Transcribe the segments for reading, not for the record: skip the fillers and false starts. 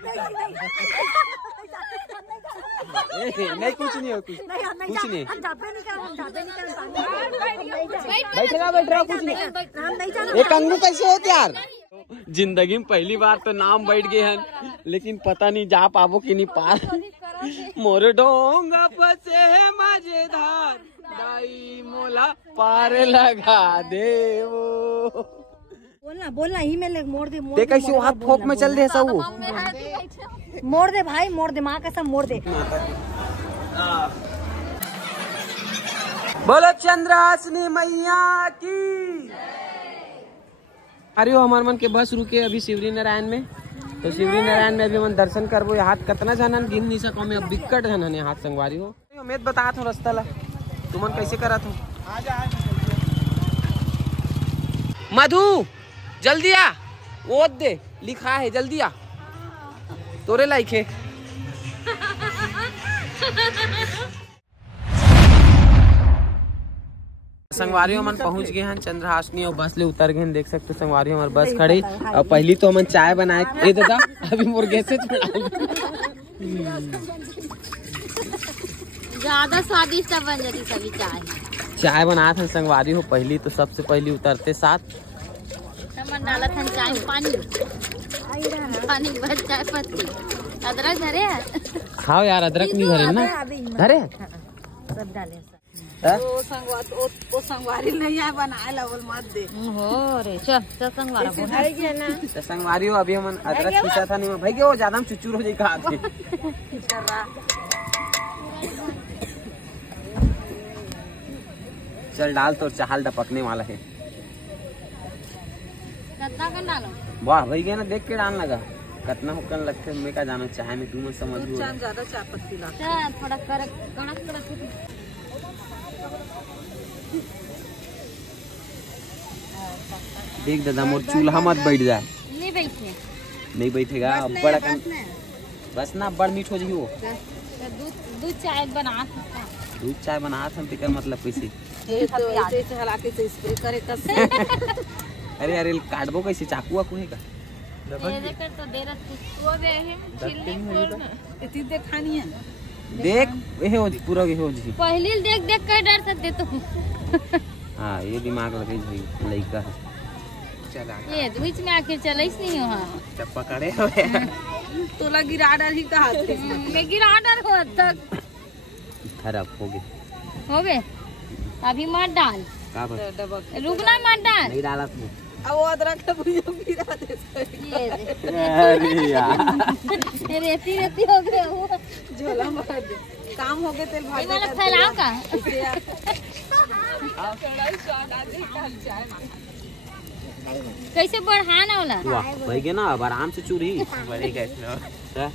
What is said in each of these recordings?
नहीं कुछ नहीं हो, कुछ नहीं बैठेगा बैठ रहा कुछ नहीं। एक अंगू कैसे होते यार। जिंदगी में पहली बार तो नाम बैठ गए हैं, लेकिन पता नहीं जा पाबो कि नहीं पार। मोर डोंगा फसे मजेदार दाई मोला पार लगा दे वो। बोलना ही में मोड़ दे कैसे हाथ फोक में चल दे सब। मोड़ दे भाई, मोड़ दे, माँ का सब मोड़ दे। बोलो चंद्रासनी मैया की। अरे हो हमारे मन के बस रुके अभी शिवरी नारायण में, तो शिवरी नारायण में अभी मन दर्शन करबो। यहाँ कितना जनन गिन नहीं सको मैं, अब बिकट जनन यहाँ संगवारी हो। उम्मीद बता था रास्ता ला तुमन कैसे करा था। मधु जल्दी आ, वो दे लिखा है जल्दी आ, तोरे लाइक है। संगवारी हमन पहुंच गए हैं चंद्रहासनी और बस ले उतर गए। देख सकते हो संगवारी हमारे बस खड़ी। और पहली तो हमन चाय बनाए ए दादा, अभी मुर्गे से ज्यादा स्वादिष्ट बन जाती सभी चाय बना था संगवारी हो। पहली तो सबसे पहली उतरते साथ डाला था चाय पानी बस चाय पत्ती अदरक धरे है। खाओ यार, अदरक नहीं धरे ना, धरे सब डाले वो संगवारी नहीं है बनाए लवल मत दे हो रे। चल संगवारा बोल ना तो संगवारी हो। अभी हम अदरक पीसा था नहीं भाई, वो ज्यादा हम चुचुर हो जाए कहा थे। चल डाल तो चाहल पकने वाला है। कितना कर डालो? वाह भाई गया ना, देख के डाल लगा कितना हुक्कन लगते। मैं क्या जानो चाय में तुम समझ लो ज्यादा चाय पत्ती ला थोड़ा कड़क देख दादा मोर चूल्हा मत बैठ जाए। नहीं बैठेगा अब बड़ा बस ना बड़ मीठ हो जाए। वो दूध चाय बना तेकर मतलब कैसे स्प्रे करे कैसे। अरे अरे काटबो कैसे, चाकू वाकू है का? खानी है देख ये हो पूरा ये हो जी। पहले देख कर डर सकते तो। हाँ ये दिमाग लगे भाई लड़का है। चला ये बीच में आके चलाइस नहीं हो। तब पकड़े हो तोला गिरा डर ही कहा मैं गिरा डर हो तक खराब हो गए। अभी मत डाल, रुकना मत डाल। नहीं डाला तू अब वो अदरक का भुजिया गिरा दे। अरे यार रेती हो गया वो झोला मार दे। काम हो गए तेल भाग वाला फैलाओ का। कैसे बढ़ाना वाला भाई के ना अब आराम से चूरी बढ़ेगा।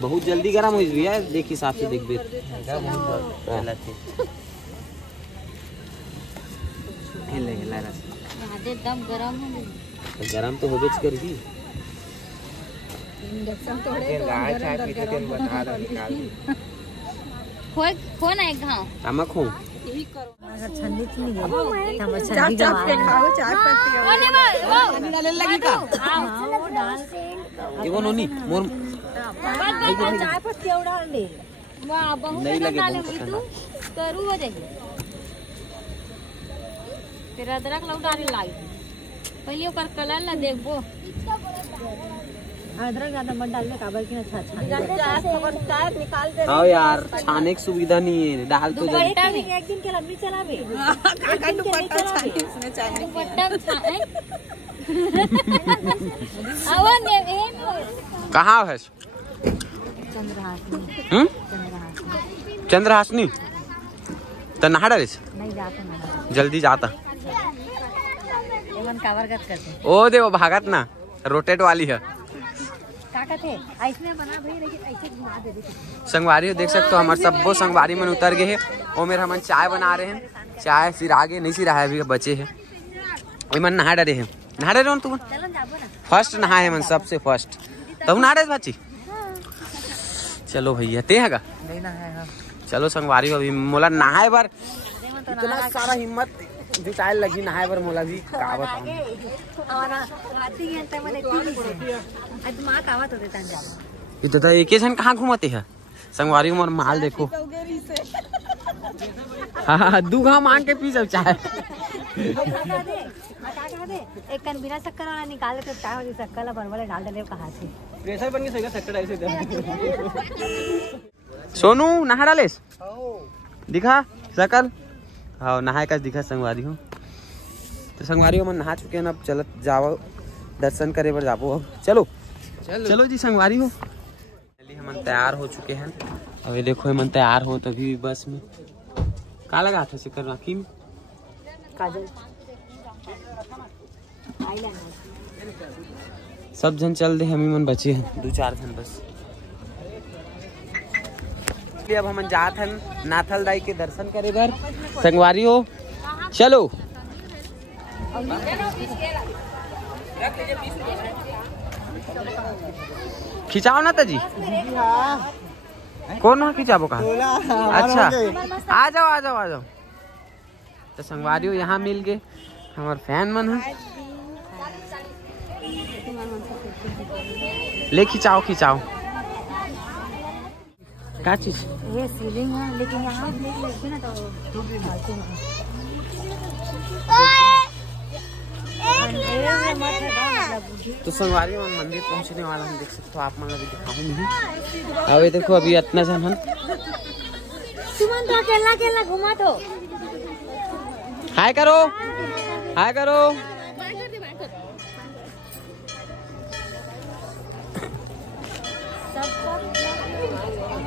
बहुत जल्दी गर्म हो गई है, देख हिसाब से देख बेर दम गरम गरम तो हो बेच कर दी। खो ना एक घाव नमक हो अगर छन्नी नहीं है चाप के खाओ चाय पत्ती डालने लगी का। एगो नोनी मोर चाय पत्ती डाल दे। वाह बहुत नहीं लगे तू करू हो जाए। फिर अदरक लग डाल लाई पहले ओकर कलर ला देखबो। अदरक ज्यादा मत डालने काबर की अच्छा चाय निकाल दे। हाँ यार छाने की सुविधा नहीं है, डाल तो जाए। एक दिन के लंबी चलावे इसमें चाय कहाँ है चंद्रहासनी तो नहा डाले नहीं जाते जल्दी जाता। कावर गत करते ओ दे वो भागत ना रोटेट वाली है। ऐसे बना भाई, लेकिन ऐसे घुमा दे। संगवारी देख सकते हो हमारे सब वो संगवारी में उतर गए हैं। और मेरा हम चाय बना रहे हैं। चाय फिर आगे नहीं सिरा है अभी बचे है। मन नहा डरे हैं, नहा डरे हो तुम फर्स्ट नहा है मन सबसे फर्स्ट तब नहा डरे बाची। चलो भैया ते है चलो संगवारी अभी मोला नहाए बार इतना सारा हिम्मत जुटाए लगी नहाए बार मोला भी का बताऊं। हमारा राती घंटा मैंने 3 से आज मां कावत होते तंजा इधर तो एक जन कहाँ घूमते है संगवारी मोर माल देखो। हाँ दूघा मांग के पी सब चाहे। एक कन बिना शक्कर वाला निकाले तो चाय वाली शक्कर ला बनवाले डाल दे कहाँ से प्रेशर बन के सही शक्कर ऐसे सोनू नहा डालेस दिखा सकल। हाँ नहाए का दिखा संगवारी हो। तो संगवारी हो नहा चुके हैं अब चलत जाओ दर्शन करे पर जाबो। अब चलो चलो जी संगवारी हो हम तैयार हो चुके हैं। अब ये देखो हम तैयार हो तभी बस में का लगा था सिकर राखी में काजल सब जन चल दे हम ही मन बचे हैं 2-4 जन बस। अब हम जात हन नाथल दाई के दर्शन करे बर संगवारी हो चलो। खिंचाओ ना ताजी कौन वहाँ खिंचाबो का। अच्छा आ जाओ आ जाओ आ जाओ। तो संगवारी हो यहाँ मिल गए हमारे फैन मन है। ले खिंचाओ खिंचाओ क्या चीज ये सीलिंग है लेकिन यहाँ देखिए ना तो संगवारी में मंदिर पहुंचने वाला हम देख सकते हो। आप मतलब दिखाऊं नहीं। अब ये देखो अभी इतना जन हम सुमन तो अकेला अकेला घुमा तो हाय करो हाय करो।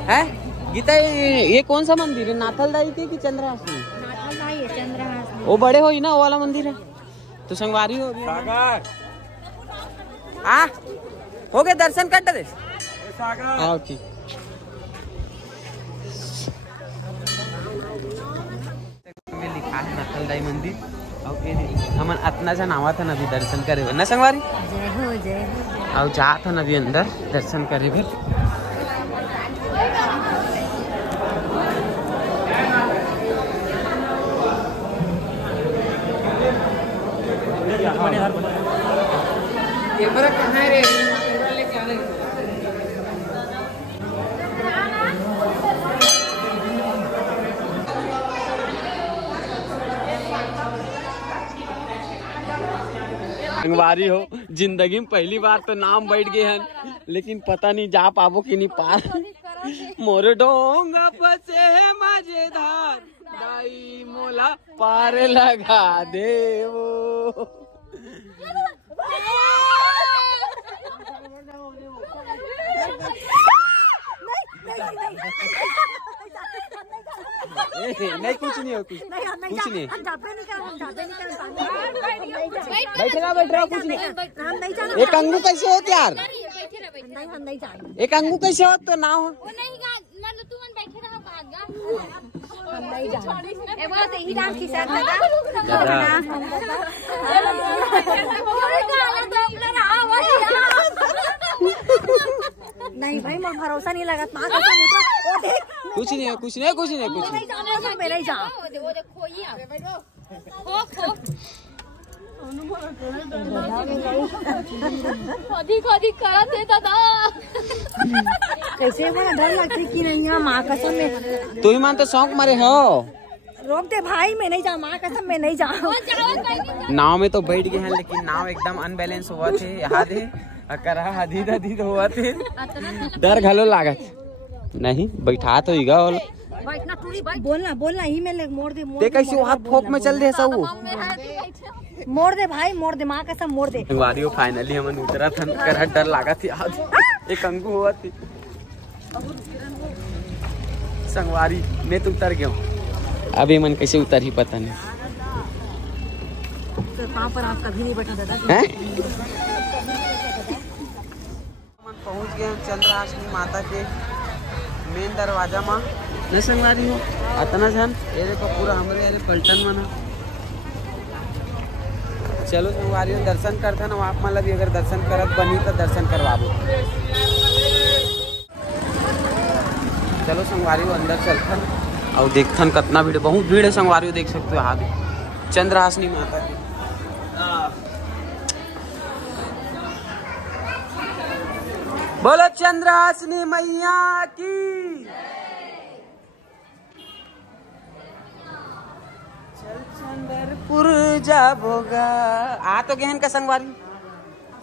है गीता ये कौन सा मंदिर है नाथल दाई के कि चंद्रहास में। नाथल दाई है चंद्रहास में। वो बड़े हो ही ना वो वाला मंदिर है। तो संगवारी हो हो गए दर्शन कर दे। आओ ठीक में लिखा है नाथल दाई मंदिर। और हम इतना जन आवा था अभी दर्शन करे ना संगवारी। जय हो जय हो। और जा था अभी अंदर दर्शन करे फिर। संगवारी हो जिंदगी में पहली बार तो नाम बैठ गए हैं लेकिन पता नहीं जा पाबो कि नहीं पार। मोर डोंगा फसे है मजेदार दाई मोला पार लगा दे वो। नहीं कुछ नहीं हो कुछ नहीं बैठेगा बैठ रहा कुछ नहीं। एक अंगू कैसे हो यार एक अंगू कैसे हो तो ना हो नहीं भाई मैं भरोसा नहीं लगा कुछ नहीं है कुछ नहीं कुछ नहीं कुछ नहीं। कैसे बड़ा डर लगती कि नहीं माँ कसम में। तू ही मान तो शौक मारे हो। रोक दे भाई मैं नहीं जाऊँ माँ कसम मैं नहीं जाऊँ। नाव में तो बैठ गए हैं लेकिन नाव एकदम अनबैलेंस हुआ थे यहाँ थे हदीद हदीद हुआ थे डर घलो लागत नहीं बैठा तो ही गल बोलना बोलना ही में मोड़ दे ते कैसे हाथ फोक में चल दे सब मोड़ दे भाई मोड़ दे माँ कसम मोड़ दे। संगवारी फाइनली हम उतरा था कर डर लगा थी आज एक अंगू हुआ थी संगवारी मैं तो उतर गया अभी मन कैसे उतर ही पता नहीं। तो वहाँ पर आप कभी नहीं बैठा दादा पहुँच गए चंद्रहासिनी माता के मेन दरवाजा में न संगवारी हो अतना जन ये देखो पूरा हमारे यार पलटन मना। चलो संगवारी हो दर्शन करते ना आप मतलब अगर दर्शन करत बनी तो दर्शन करवाबो। चलो संगवारी हो अंदर चलथन और देखथन कितना भीड़ बहुत भीड़ है संगवारी हो देख सकते हो यहाँ भी चंद्रहासिनी माता की। बोलो चंद्रहासिनी मैया की। चल चंद्रपुर जाबोगा। आ तो गहन का संगवारी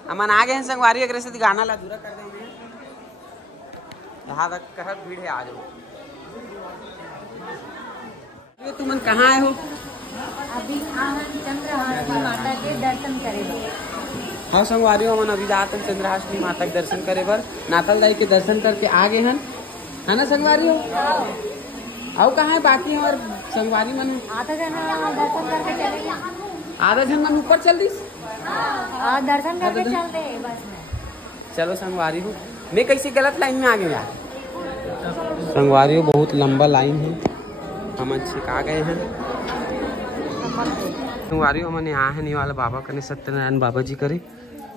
अमन आ गए हैं संगवारी अगर से गाना ला दूरा कर देंगे। यहाँ तक कहत भीड़ है आ जाओ। तुम कहाँ आए हो? अभी चंद्रहासिनी माता के दर्शन करेगा। हाँ संगवारी हो मन अभी जाते हैं चंद्रहासिनी माता के दर्शन करे बर। नाथल दाई के दर्शन करके आ गए हैं है ना संगवारी हो? आओ कहाँ है बाकी और संगवारी मन आधा जन दर्शन करके चलेगा। आधा जन मन ऊपर चल दी दर्शन करके चल दे बस में। चलो संगवारी हो मैं कैसे गलत लाइन में आ गया यार। संगवारी हो बहुत लंबा लाइन है हम अच्छे आ गए हैं। संगवारी हो मैंने यहाँ है नहीं वाला बाबा करने सत्यनारायण बाबा जी करे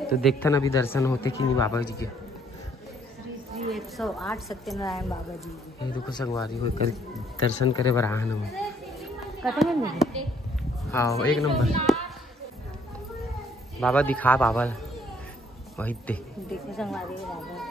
तो देखते ना अभी दर्शन होते कि नहीं बाबा जी के। श्री 108 सत्यनारायण बाबा जी ये देखो संगवारी हो कर दर्शन करे बर आए हम। हाँ एक नंबर बाबा दिखा बाबा वही देखो संगवारी बाबा।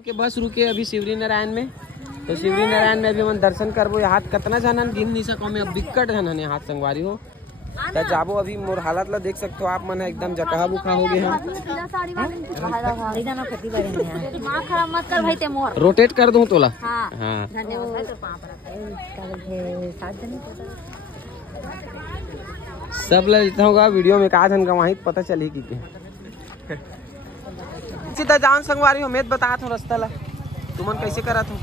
के बस रुके अभी शिवरी नारायण में तो शिवरी नारायण में अभी हम दर्शन करबो। यहाँ कितना जनन गिन नहीं सको मैं बिकट जनन है हाथ संगवारी हो तो जाबो। अभी मोर हालत ला देख सकते हो आप मन एकदम जकहा बुखा हो गए हैं। रोटेट कर दूं तोला। हाँ सब लेता होगा वीडियो में कहा धन का वहीं पता चलेगी कि सीधा जान संगवारी हो मैं बता था रास्ता ला तुमन कैसे करा था।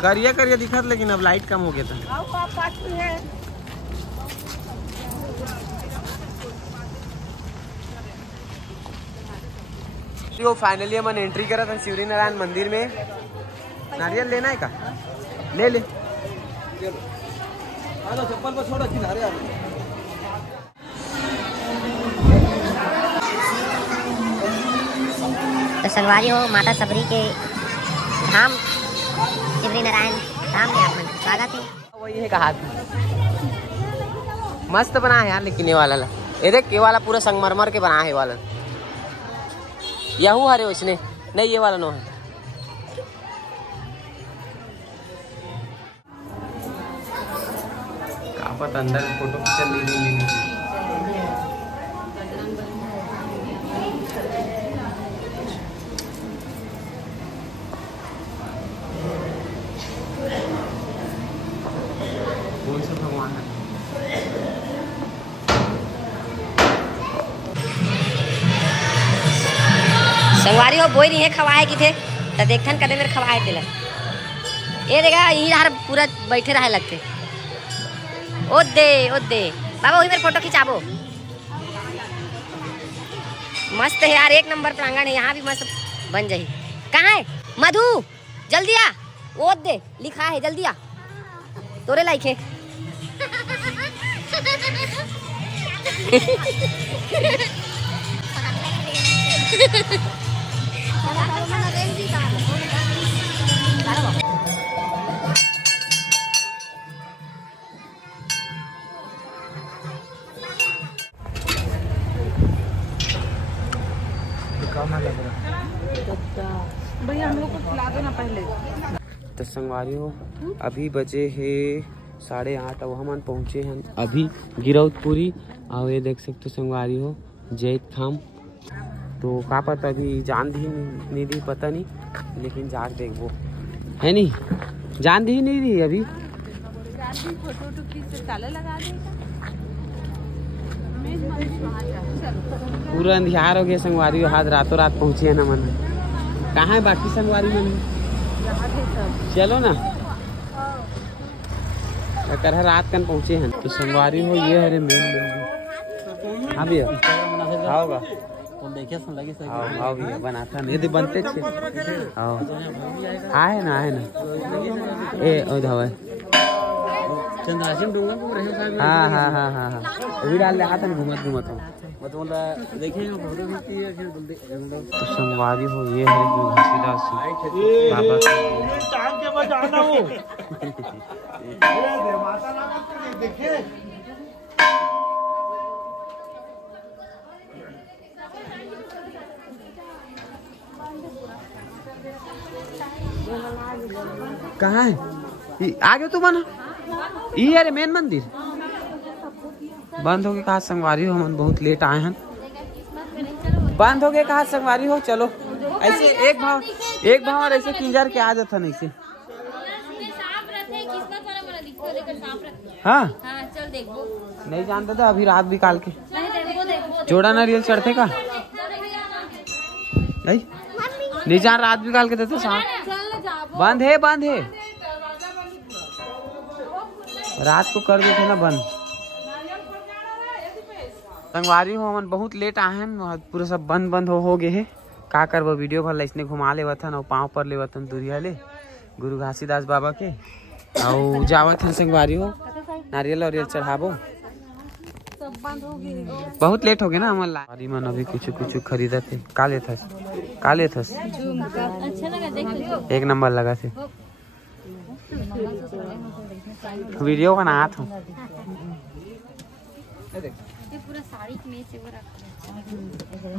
करिया करिया दिखत लेकिन अब लाइट कम हो गया था। तो फाइनली हम एंट्री करा था शिवरी नारायण मंदिर में। नारियल लेना है का ले ले चप्पल पर छोड़ो किनारे आ। तो संगवारी हो माता सबरी के धाम शिवरी नारायण धाम में आपका स्वागत है। वही है कहा मस्त बना है यार लेकिन ये वाला ये देख ये वाला पूरा संगमरमर के बना है वाला यहू हरे उसने नहीं ये वाला नो है। पता अंदर फोटो खींच ली। कौन सा भगवान है? संगवारी हो बोई नहीं है खवाए की थे तो देखन कदे मेरे खवाए थे ये देखा यार पूरा बैठे रहे लगते ओ दे बाबा वही मेरे फोटो खिंचाबो। मस्त है यार एक नंबर प्रांगण है यहाँ भी मस्त बन जाही। कहाँ है मधु जल्दी आ ओ दे लिखा है जल्दी आ तोरे लाइक है। भैया हम लोग को खिला दो ना पहले। तो संगवारी हो अभी बजे है 8:30 अब हम पहुँचे हैं अभी गिरौदपुरी। और ये देख सकते हो संगवारी हो जैत खाम तो का पता अभी जान दी नहीं दी पता नहीं लेकिन जाग देखो है नहीं जान दी नहीं दी अभी फोटो ताला लगा दे। पूरा अंधियार हो गया संगवारी हो हाथ रातों रात पहुँचे है ना मन। कहाँ है बाकी संगवारी मन? चलो ना कर रात कन पहुँचे हैं तो संगवारी हो ये है मेन। हाँ भैया होगा आओ भैया बनाता नहीं यदि बनते थे आओ आए ना ए ओ धावे चंद्रासिम डूंगा को रहे साहब। हाँ हाँ हाँ हाँ हाँ वही डाल रहा था घूमत घूमत हूँ मतलब देखेंगे फोटो खींचती है फिर तो संगवारी हो ये है कि घासीदास बाबा टांग के बस आना हो कहाँ है आगे तू बना ये अरे मेन मंदिर बंद हो गए कहा संगवारी हो हम बहुत लेट आए हैं बंद हो गए कहा संगवारी हो चलो ऐसे एक भाव और ऐसे किंजर के आ जाता नहीं से हाँ चल देखो नहीं जानते थे अभी रात भी काल के जोड़ा नारियल चढ़ते का नहीं जान रात भी काल के देते सांप बंद है रात को कर देते ना बंद संगवारी हो हमन बहुत लेट आए हैं पूरा सब बंद हो गए है का करबो वीडियो भर इसने घुमा लेवत हन और पाँव पर लेवत हन दूरिया ले गुरु घासीदास बाबा के और जावत है संगवारी हो नारियल चढ़ाबो बहुत लेट हो गए ना हमारे मन अभी कुछ खरीदा थे काले थस अच्छा लगा देख एक नंबर लगा थे वीडियो बनाया था पूरा साड़ी में से वो रखा